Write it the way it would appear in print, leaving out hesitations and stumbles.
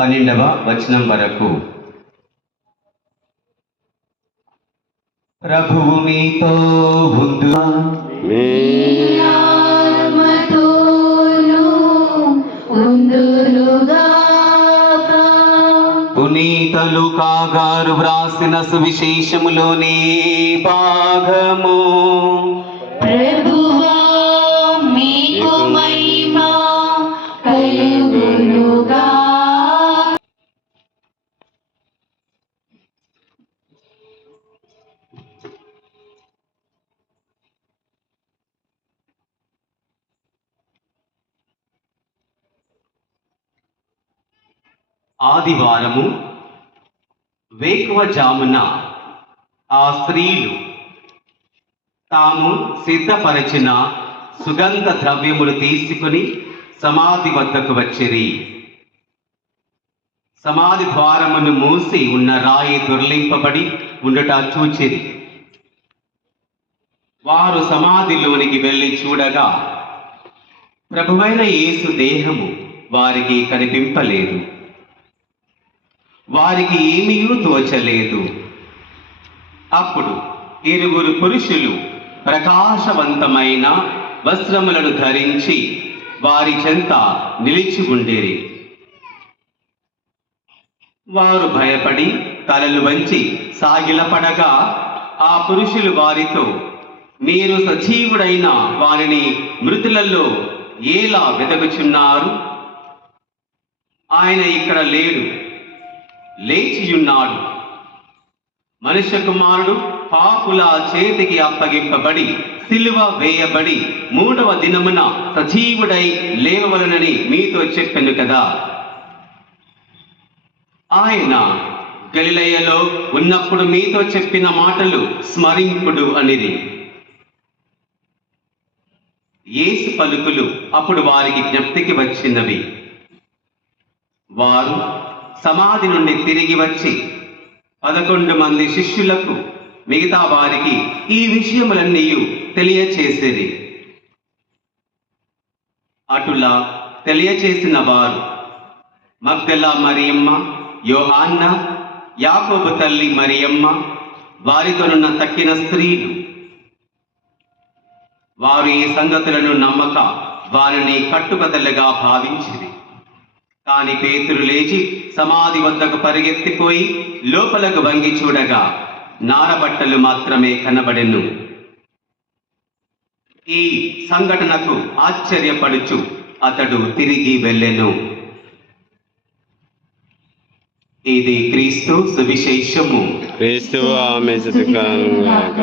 12వ వచనం వరకు. ప్రభువు మీతో ఉండుగా. పునీత లూకా గారు వ్రాసిన సువిశేషములోని భాగము. ప్రభువా మీకు మహిమ కలుగునుగా. ఆదివారము వేకువజామున ఆ స్త్రీలు తాము సిద్ధపరచిన సుగంధ ద్రవ్యములు తీసుకుని సమాధి వద్దకు వచ్చిరి. సమాధి ద్వారమును మూసి ఉన్న రాయి దొర్లింపబడి ఉండుట చూచిరి. వారు సమాధిలోనికి వెళ్ళి చూడగా ప్రభువైన యేసు దేహము వారికి కనిపింపలేదు. వారికి ఏమీ తోచలేదు. అప్పుడు 2 పురుషులు ప్రకాశవంతమైన వస్త్రములను ధరించి వారి చెంత నిలిచి ఉండేరి. వారు భయపడి తలలు వంచి సాగిలపడగా ఆ పురుషులు వారితో, మీరు సజీవుడైన వారిని మృతులలో ఎలా వెదకుచున్నారు? ఆయన ఇక్కడ లేడు, లేచియున్నాడు. మనుష్య కుమారుడు పాపుల చేతికి అప్పగింపబడి సిలువ వేయబడి 3వ దినమున సజీవుడై లేవవలనని మీతో చెప్పాను కదా. ఆయన గలిలయలో ఉన్నప్పుడు మీతో చెప్పిన మాటలు స్మరింపుడు అనిది. యేసు పలుకులు అప్పుడు వారికి జ్ఞప్తికి వచ్చినవి. వారు సమాధి నుండి తిరిగి వచ్చి 11 మంది శిష్యులకు మిగతా వారికి ఈ విషయములన్నీ తెలియచేసేది. అటులా తెలియచేసిన వారు మగ్దలా మరియమ్మ, యోహాన్న, యాకోబు తల్లి మరియమ్మ, వారితోనున్న తక్కిన స్త్రీలు. వారు ఈ సంగతులను నమ్మక వారిని కట్టుకథలుగా భావించింది. కాని పేతురు లేచి సమాధి వద్దకు పరిగెత్తిపోయి లోపలకు వంగి చూడగా నారబట్టలు మాత్రమే కనబడెను. ఈ సంఘటనకు ఆశ్చర్యపడుచు అతడు తిరిగి వెళ్ళెను. ఇది క్రీస్తు సువిశేషము. క్రీస్తువా మెచ్చుగాక.